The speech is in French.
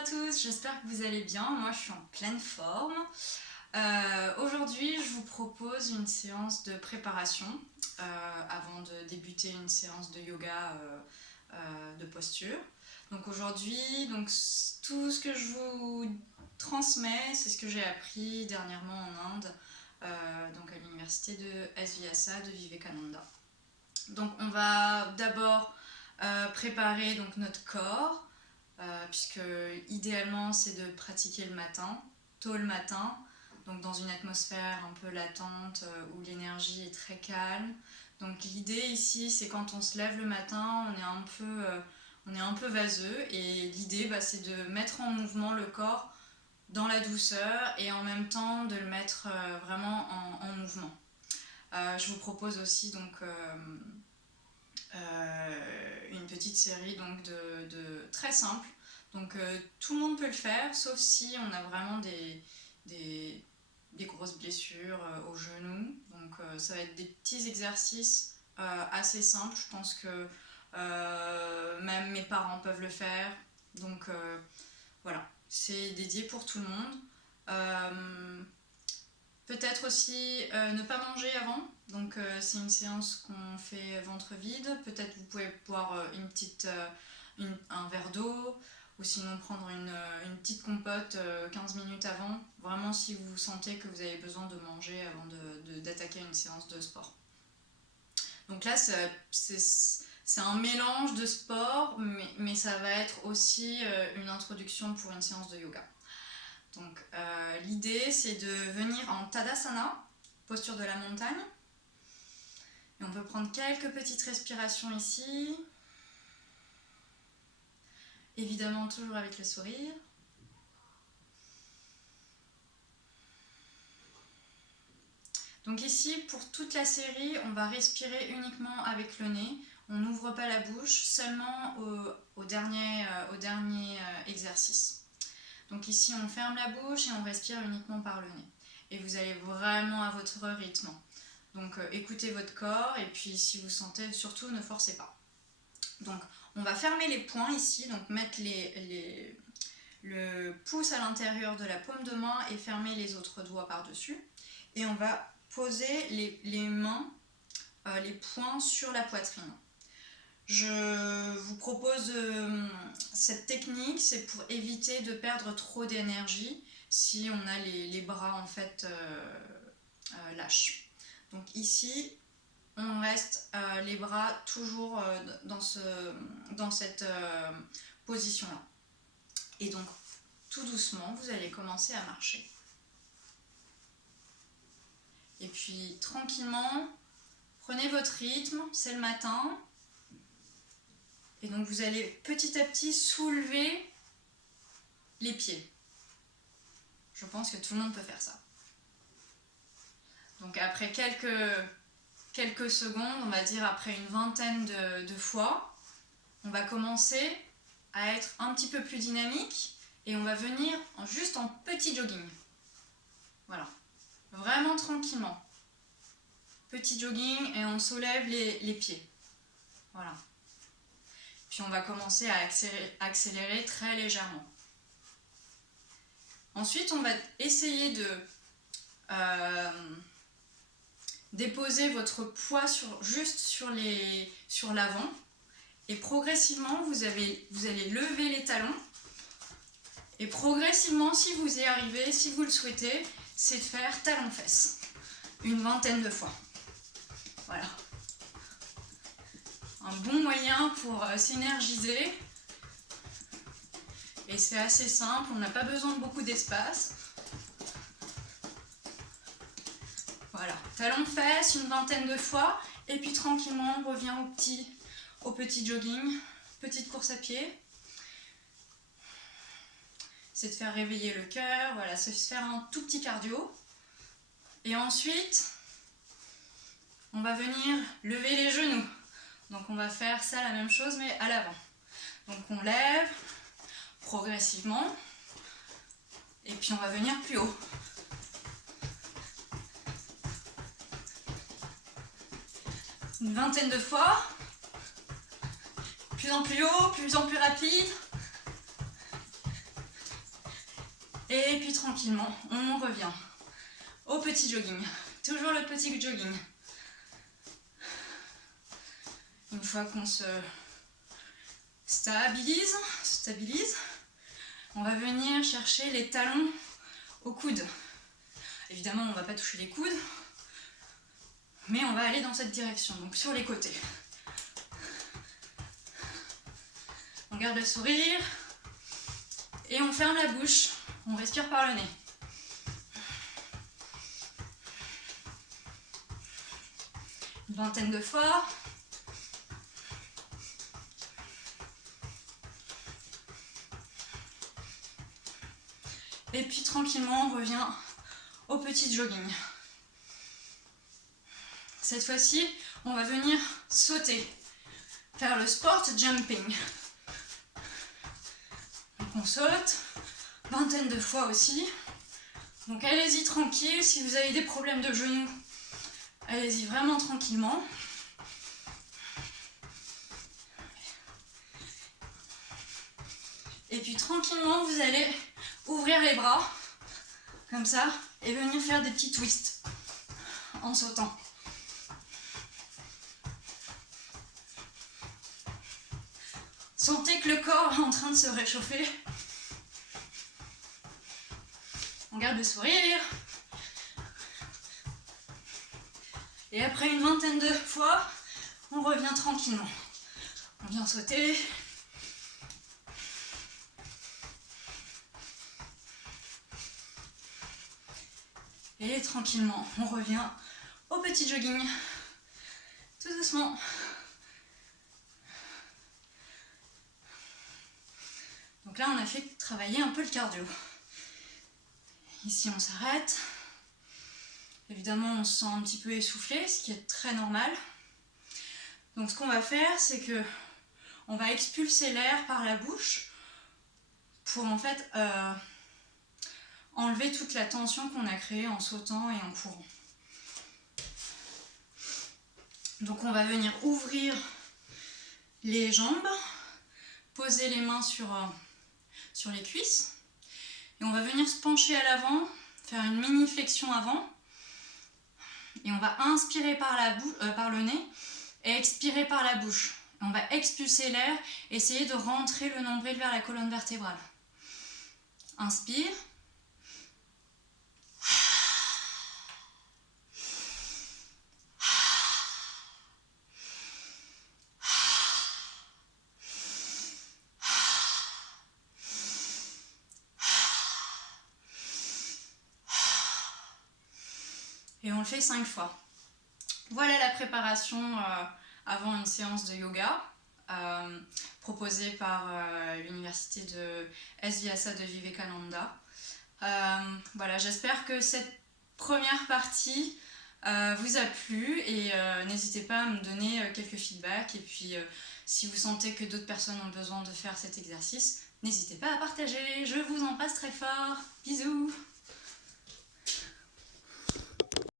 à tous, j'espère que vous allez bien. Moi, je suis en pleine forme. Aujourd'hui, je vous propose une séance de préparation avant de débuter une séance de yoga de posture. Donc aujourd'hui, tout ce que je vous transmets, c'est ce que j'ai appris dernièrement en Inde, donc à l'université de SVSA de Vivekananda. Donc on va d'abord préparer donc notre corps, puisque idéalement c'est de pratiquer le matin, tôt le matin, donc dans une atmosphère un peu latente où l'énergie est très calme. Donc l'idée ici, c'est quand on se lève le matin, on est un peu vaseux, et l'idée c'est de mettre en mouvement le corps dans la douceur et en même temps de le mettre vraiment en mouvement. Je vous propose aussi donc une petite série donc de très simple. Donc tout le monde peut le faire, sauf si on a vraiment des grosses blessures aux genoux. Donc ça va être des petits exercices assez simples. Je pense que même mes parents peuvent le faire. Donc voilà, c'est dédié pour tout le monde. Peut-être aussi ne pas manger avant, donc c'est une séance qu'on fait ventre vide. Peut-être vous pouvez boire un verre d'eau, ou sinon prendre une petite compote 15 minutes avant, vraiment si vous sentez que vous avez besoin de manger avant d'attaquer une séance de sport. Donc là c'est un mélange de sport, mais ça va être aussi une introduction pour une séance de yoga. Donc l'idée c'est de venir en Tadasana, posture de la montagne. Et on peut prendre quelques petites respirations ici. Évidemment toujours avec le sourire. Donc ici, pour toute la série, on va respirer uniquement avec le nez. On n'ouvre pas la bouche, seulement au dernier exercice. Donc ici, on ferme la bouche et on respire uniquement par le nez. Et vous allez vraiment à votre rythme. Donc écoutez votre corps, et puis si vous sentez, surtout ne forcez pas. Donc on va fermer les poings ici, donc mettre le pouce à l'intérieur de la paume de main et fermer les autres doigts par-dessus. Et on va poser les mains, les poings sur la poitrine. Je vous propose cette technique, c'est pour éviter de perdre trop d'énergie si on a les bras en fait lâches. Donc ici, on reste les bras toujours dans cette position-là. Et donc, tout doucement, vous allez commencer à marcher. Et puis, tranquillement, prenez votre rythme, c'est le matin. Et donc vous allez petit à petit soulever les pieds. Je pense que tout le monde peut faire ça. Donc après quelques secondes, on va dire après une vingtaine de fois, on va commencer à être un petit peu plus dynamique et on va venir juste en petit jogging. Voilà, vraiment tranquillement. Petit jogging et on soulève les pieds. Voilà. Puis on va commencer à accélérer très légèrement. Ensuite, on va essayer de déposer votre poids juste sur l'avant. Et progressivement, vous allez lever les talons. Et progressivement, si vous y arrivez, si vous le souhaitez, c'est de faire talons-fesses. Une vingtaine de fois. Voilà. Un bon moyen pour s'énergiser. Et c'est assez simple, on n'a pas besoin de beaucoup d'espace. Voilà, talons-fesses une vingtaine de fois. Et puis tranquillement, on revient au petit jogging, petite course à pied. C'est de faire réveiller le cœur, voilà, c'est de faire un tout petit cardio. Et ensuite, on va venir lever les genoux. Donc on va faire ça la même chose mais à l'avant. Donc on lève progressivement et puis on va venir plus haut. Une vingtaine de fois, plus en plus haut, plus en plus rapide. Et puis tranquillement, on revient au petit jogging. Toujours le petit jogging. Une fois qu'on se stabilise, on va venir chercher les talons au coude. Évidemment, on ne va pas toucher les coudes, mais on va aller dans cette direction, donc sur les côtés. On garde le sourire et on ferme la bouche, on respire par le nez. Une vingtaine de fois. Et puis tranquillement, on revient au petit jogging. Cette fois-ci, on va venir sauter, faire le sport jumping. Donc on saute, vingtaine de fois aussi. Donc allez-y tranquille, si vous avez des problèmes de genoux, allez-y vraiment tranquillement. Et puis tranquillement, vous allez ouvrir les bras, comme ça, et venir faire des petits twists en sautant. Sentez que le corps est en train de se réchauffer. On garde le sourire. Et après une vingtaine de fois, on revient tranquillement. On vient sauter. Et tranquillement, on revient au petit jogging. Tout doucement. Donc là, on a fait travailler un peu le cardio. Ici, on s'arrête. Évidemment, on se sent un petit peu essoufflé, ce qui est très normal. Donc ce qu'on va faire, c'est que on va expulser l'air par la bouche pour en fait enlever toute la tension qu'on a créée en sautant et en courant. Donc on va venir ouvrir les jambes, poser les mains sur les cuisses et on va venir se pencher à l'avant, faire une mini flexion avant et on va inspirer par le nez et expirer par la bouche. Et on va expulser l'air, essayer de rentrer le nombril vers la colonne vertébrale. Inspire. Et on le fait 5 fois. Voilà la préparation avant une séance de yoga proposée par l'université de S. Vyasa de Vivekananda. Voilà, j'espère que cette première partie vous a plu et n'hésitez pas à me donner quelques feedbacks. Et puis si vous sentez que d'autres personnes ont besoin de faire cet exercice, n'hésitez pas à partager. Je vous embrasse très fort. Bisous!